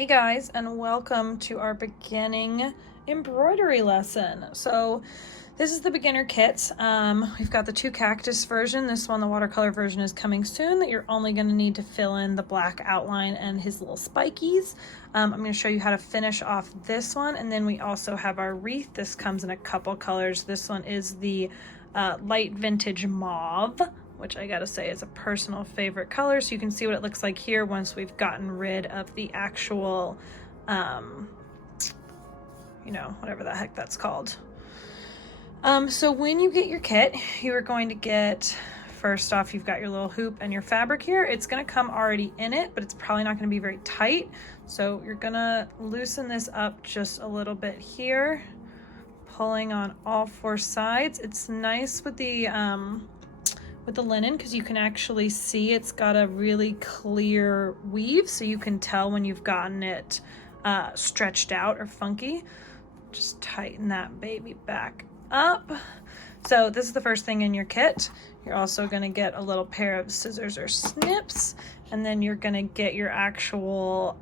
Hey guys, and welcome to our beginning embroidery lesson. So this is the beginner kit. We've got the 2 cactus version. This one, the watercolor version, is coming soon, that you're only going to need to fill in the black outline and his little spikies. I'm going to show you how to finish off this one, and then we also have our wreath. This comes in a couple colors. This one is the light vintage mauve, which I gotta say is a personal favorite color. So you can see what it looks like here once we've gotten rid of the actual, whatever the heck that's called. So when you get your kit, you are going to get, first off, you've got your little hoop and your fabric here. It's gonna come already in it, but it's probably not gonna be very tight. So you're gonna loosen this up just a little bit here, pulling on all 4 sides. It's nice with the linen because you can actually see it's got a really clear weave, so you can tell when you've gotten it stretched out or funky. Just tighten that baby back up. So this is the first thing in your kit. You're also going to get a little pair of scissors or snips, and then you're going to get your actual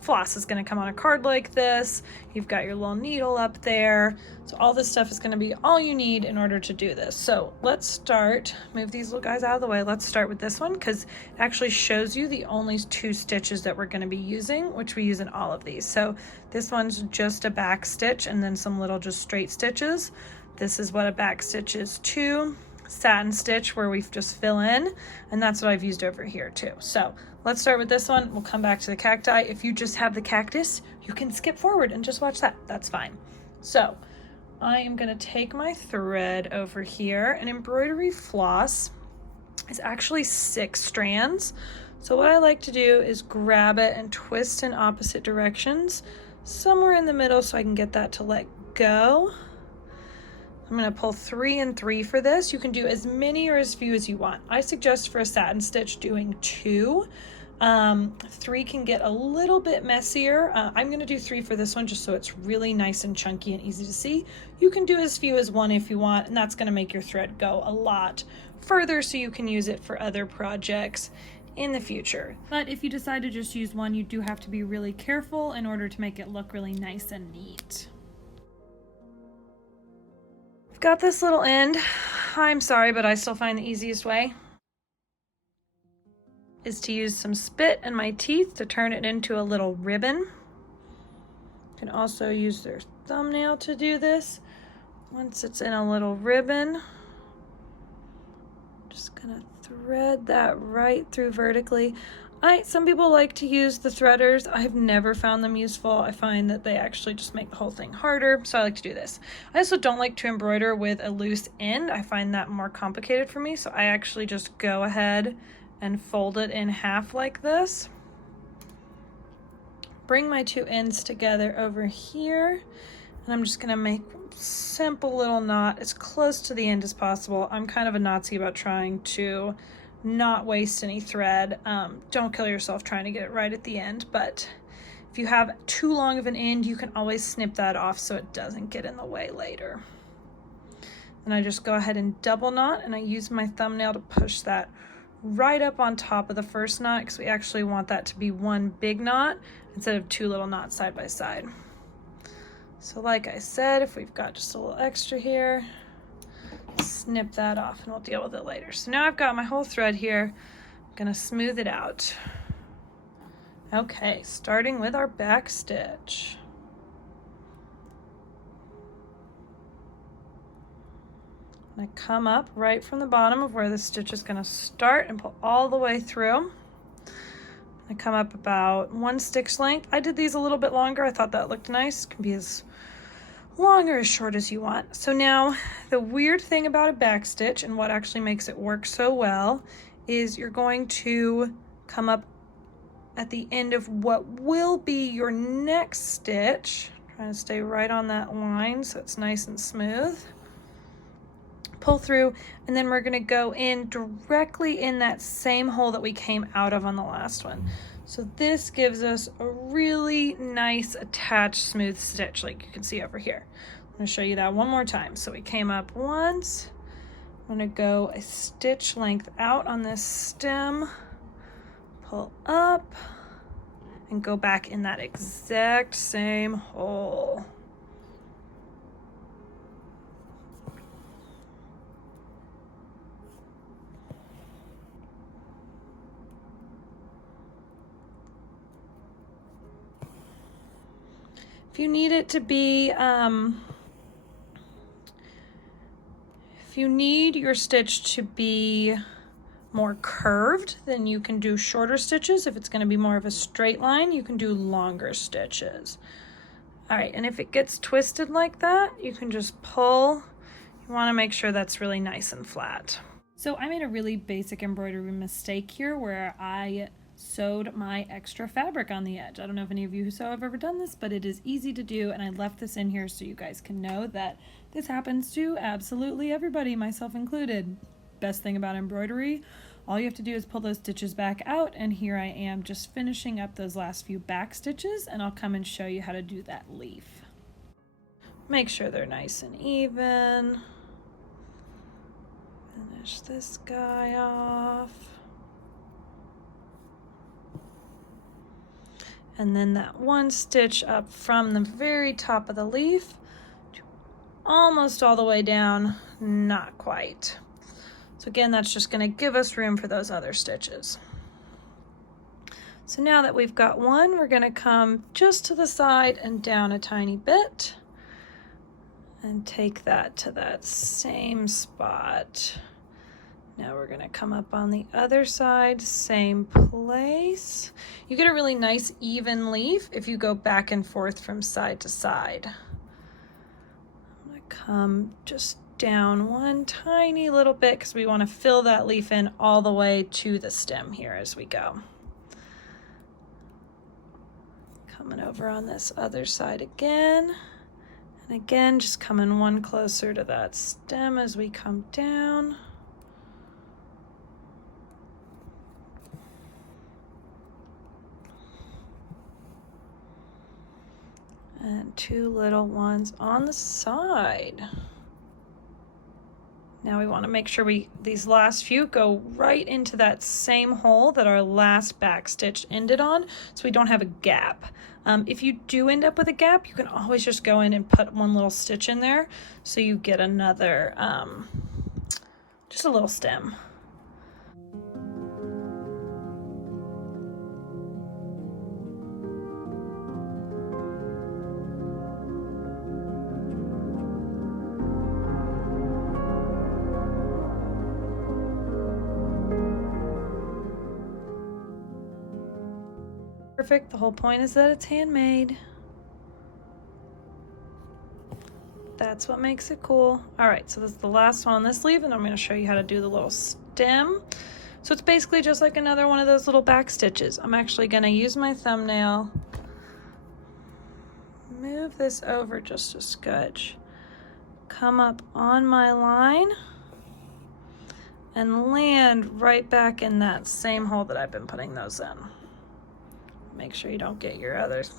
floss is going to come on a card like this. You've got your little needle up there. So all this stuff is going to be all you need in order to do this. So let's start, move these little guys out of the way. Let's start with this one because it actually shows you the only 2 stitches that we're going to be using, which we use in all of these. So this one's just a back stitch and then some little just straight stitches. This is what a back stitch is too. Satin stitch where we just fill in, and that's what I've used over here too. So let's start with this one. We'll come back to the cacti. If you just have the cactus, you can skip forward and just watch that. That's fine. So I am going to take my thread over here. An embroidery floss is actually 6 strands. So what I like to do is grab it and twist in opposite directions, somewhere in the middle so I can get that to let go. I'm going to pull 3 and 3 for this. You can do as many or as few as you want. I suggest for a satin stitch doing 2. 3 can get a little bit messier. I'm going to do 3 for this one just so it's really nice and chunky and easy to see. You can do as few as 1 if you want, and that's going to make your thread go a lot further so you can use it for other projects in the future. But if you decide to just use 1, you do have to be really careful in order to make it look really nice and neat. Got this little end. I'm sorry, but I still find the easiest way is to use some spit and my teeth to turn it into a little ribbon. You can also use their thumbnail to do this. Once it's in a little ribbon, just gonna thread that right through vertically. Some people like to use the threaders. I've never found them useful. I find that they actually just make the whole thing harder, so I like to do this. I also don't like to embroider with a loose end. I find that more complicated for me, so I actually just go ahead and fold it in half like this. Bring my 2 ends together over here, and I'm just gonna make a simple little knot as close to the end as possible. I'm kind of a Nazi about trying to not waste any thread. Don't kill yourself trying to get it right at the end, but if you have too long of an end, you can always snip that off so it doesn't get in the way later. And I just go ahead and double knot, and I use my thumbnail to push that right up on top of the first knot because we actually want that to be one big knot instead of 2 little knots side by side. So like I said, if we've got just a little extra here, snip that off and we'll deal with it later. So now I've got my whole thread here. I'm gonna smooth it out. Okay, starting with our back stitch. I'm gonna come up right from the bottom of where the stitch is gonna start and pull all the way through. I come up about 1 stitch length. I did these a little bit longer. I thought that looked nice. It can be as long or as short as you want. So now the weird thing about a back stitch and what actually makes it work so well is you're going to come up at the end of what will be your next stitch, trying to stay right on that line so it's nice and smooth. Pull through, and then we're going to go in directly in that same hole that we came out of on the last one. So this gives us a really nice attached smooth stitch like you can see over here. I'm going to show you that one more time. So we came up once. I'm going to go a stitch length out on this stem, pull up, and go back in that exact same hole. If you need it to be, if you need your stitch to be more curved, then you can do shorter stitches. If it's going to be more of a straight line, you can do longer stitches. All right, and if it gets twisted like that, you can just pull. You want to make sure that's really nice and flat. So I made a really basic embroidery mistake here where I sewed my extra fabric on the edge. I don't know if any of you who sew have ever done this, but it is easy to do, and I left this in here so you guys can know that this happens to absolutely everybody, myself included. Best thing about embroidery, all you have to do is pull those stitches back out, and here I am just finishing up those last few back stitches, and I'll come and show you how to do that leaf. Make sure they're nice and even. Finish this guy off. And then that one stitch up from the very top of the leaf, almost all the way down, not quite. So again, that's just going to give us room for those other stitches. So now that we've got one, we're going to come just to the side and down a tiny bit and take that to that same spot. Now we're going to come up on the other side, same place. You get a really nice even leaf if you go back and forth from side to side. I'm going to come just down one tiny little bit because we want to fill that leaf in all the way to the stem here as we go. Coming over on this other side again. And again, just coming one closer to that stem as we come down. And two little ones on the side. Now we want to make sure these last few go right into that same hole that our last back stitch ended on, so we don't have a gap. If you do end up with a gap, you can always just go in and put one little stitch in there so you get another, just a little stem. Perfect. The whole point is that it's handmade. That's what makes it cool. All right, so this is the last one on this sleeve, and I'm going to show you how to do the little stem. So it's basically just like another one of those little back stitches. I'm actually going to use my thumbnail, move this over just a scotch, come up on my line, and land right back in that same hole that I've been putting those in. Make sure you don't get your others.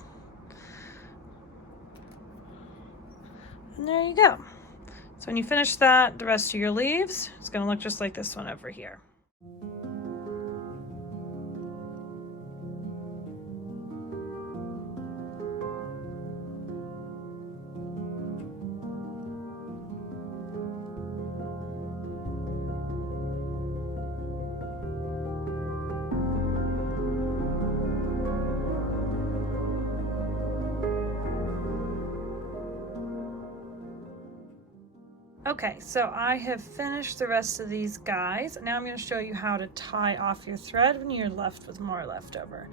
And there you go. So when you finish that, the rest of your leaves, it's going to look just like this one over here. Okay, so I have finished the rest of these guys. Now I'm going to show you how to tie off your thread when you're left with more left over.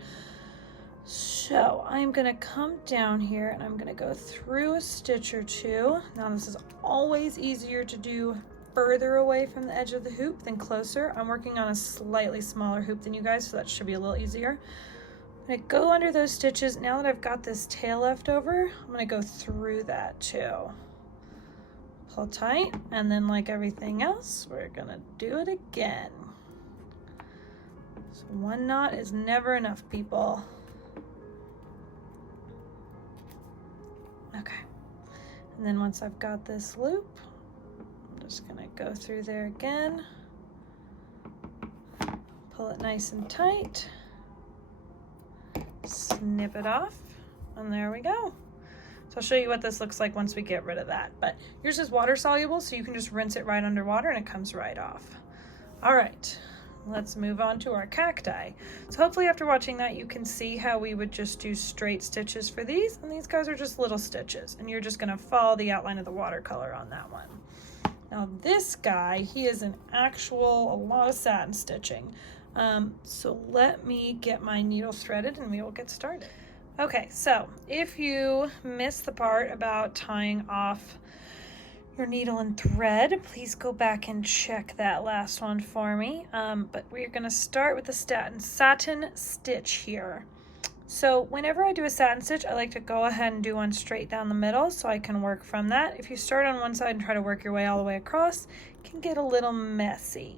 So I'm going to come down here and I'm going to go through a stitch or two. Now this is always easier to do further away from the edge of the hoop than closer. I'm working on a slightly smaller hoop than you guys, so that should be a little easier. I'm going to go under those stitches. Now that I've got this tail left over, I'm going to go through that too. Pull tight, and then like everything else, we're gonna do it again. So one knot is never enough, people. Okay, and then once I've got this loop, I'm just gonna go through there again, pull it nice and tight, snip it off, and there we go. So I'll show you what this looks like once we get rid of that. But yours is water soluble, so you can just rinse it right under water and it comes right off. All right, let's move on to our cacti. So hopefully after watching that, you can see how we would just do straight stitches for these, and these guys are just little stitches, and you're just gonna follow the outline of the watercolor on that one. Now this guy, he is a lot of satin stitching. So let me get my needle threaded and we will get started. Okay, so if you missed the part about tying off your needle and thread, please go back and check that last one for me. But we're gonna start with the satin stitch here. So whenever I do a satin stitch, I like to go ahead and do one straight down the middle so I can work from that. If you start on one side and try to work your way all the way across, it can get a little messy.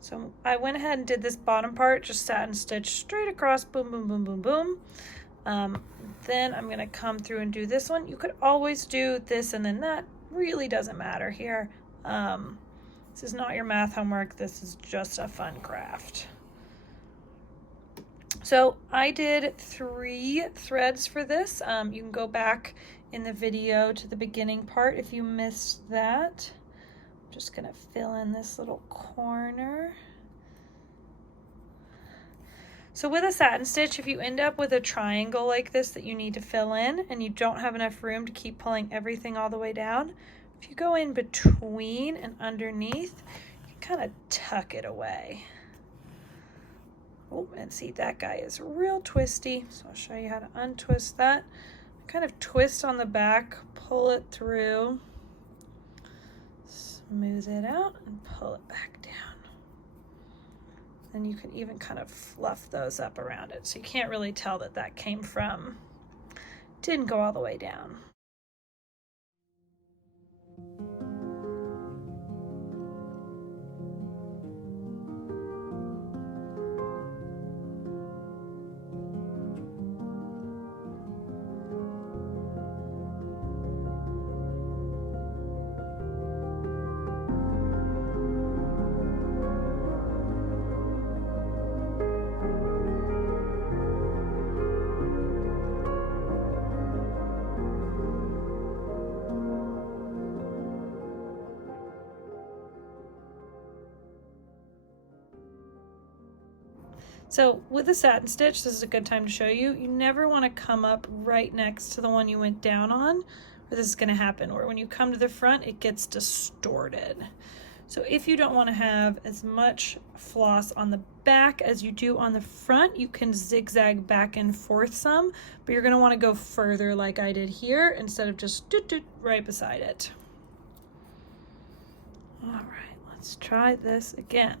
So I went ahead and did this bottom part, just satin stitch straight across, boom, boom, boom, boom, boom. Then I'm gonna come through and do this one. You could always do this and then that, really doesn't matter here. This is not your math homework, this is just a fun craft. So I did 3 threads for this. You can go back in the video to the beginning part if you missed that. I'm just gonna fill in this little corner. So with a satin stitch, if you end up with a triangle like this that you need to fill in and you don't have enough room to keep pulling everything all the way down, if you go in between and underneath, you can kind of tuck it away. Oh, and see, that guy is real twisty, so I'll show you how to untwist that. Kind of twist on the back, pull it through, smooth it out, and pull it back down. And you can even kind of fluff those up around it, so you can't really tell that that came from, didn't go all the way down. So with a satin stitch, this is a good time to show you, you never want to come up right next to the one you went down on, or this is going to happen, or when you come to the front, it gets distorted. So if you don't want to have as much floss on the back as you do on the front, you can zigzag back and forth some, but you're going to want to go further like I did here instead of just right beside it. All right, let's try this again.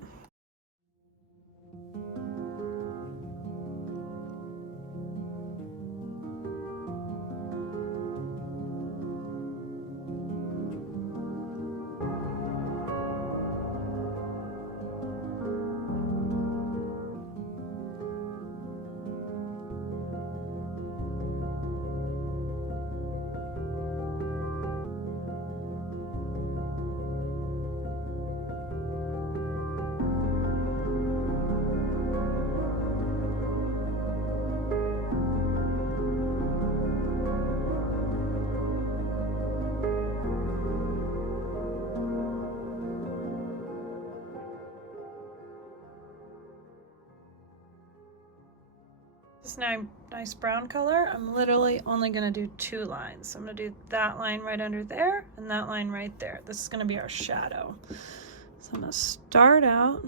This nice brown color, I'm literally only going to do 2 lines. So I'm going to do that line right under there and that line right there. This is going to be our shadow. So I'm going to start out.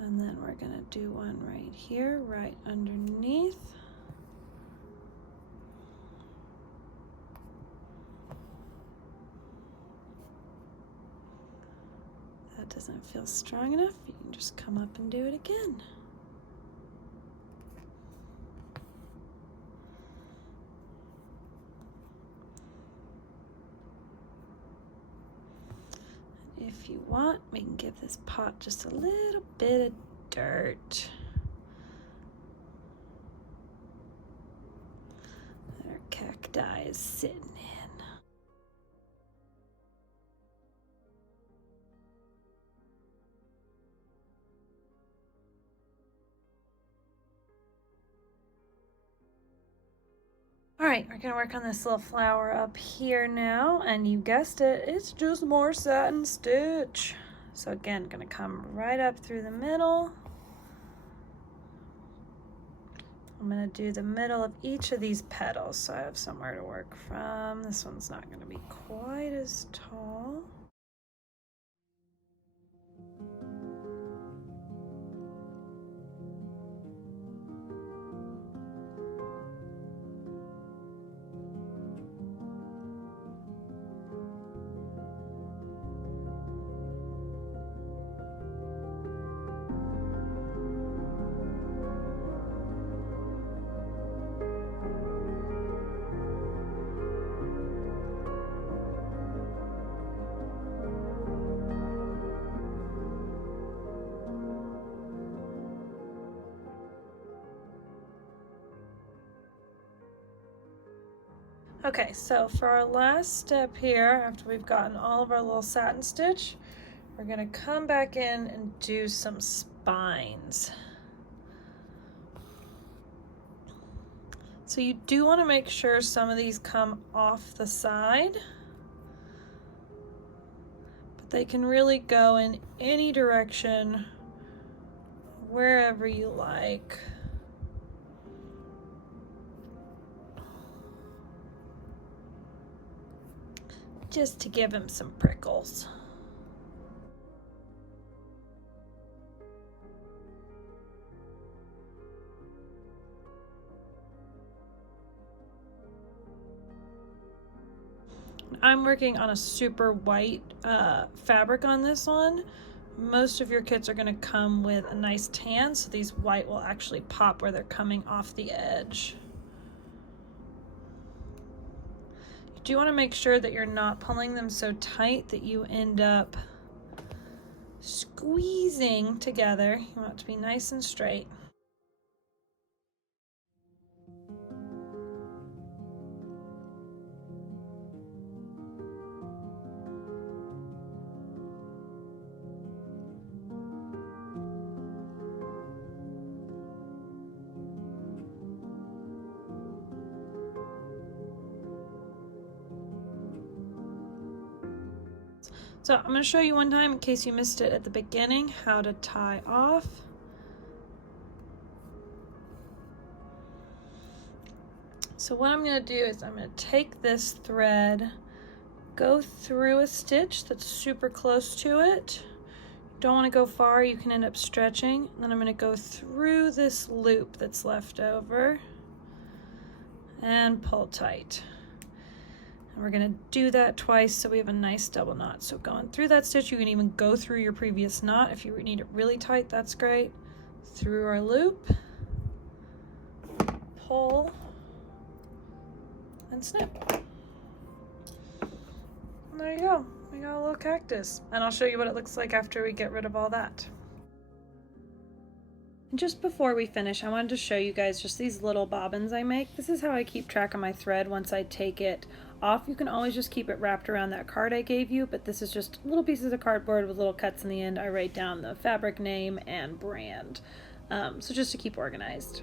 And then we're going to do one right here, right underneath. Doesn't feel strong enough, you can just come up and do it again. If you want, we can give this pot just a little bit of dirt. Our cacti is sitting in. All right, we're gonna work on this little flower up here now, and you guessed it, it's just more satin stitch. So again, gonna come right up through the middle. I'm gonna do the middle of each of these petals so I have somewhere to work from. This one's not gonna be quite as tall. Okay, so for our last step here, after we've gotten all of our little satin stitch, we're gonna come back in and do some spines. So you do want to make sure some of these come off the side, but they can really go in any direction, wherever you like. Just to give him some prickles. I'm working on a super white fabric on this one. Most of your kits are going to come with a nice tan, so these white will actually pop where they're coming off the edge. You do want to make sure that you're not pulling them so tight that you end up squeezing together. You want it to be nice and straight. So I'm going to show you one time, in case you missed it at the beginning, how to tie off. So what I'm going to do is I'm going to take this thread, go through a stitch that's super close to it. Don't want to go far, you can end up stretching. And then I'm going to go through this loop that's left over and pull tight. And we're going to do that twice so we have a nice double knot. So going through that stitch, you can even go through your previous knot. If you need it really tight, that's great. Through our loop, pull, and snip. And there you go. We got a little cactus. And I'll show you what it looks like after we get rid of all that. And just before we finish, I wanted to show you guys just these little bobbins I make. This is how I keep track of my thread once I take it off. You can always just keep it wrapped around that card I gave you, but this is just little pieces of cardboard with little cuts in the end. I write down the fabric name and brand, so just to keep organized.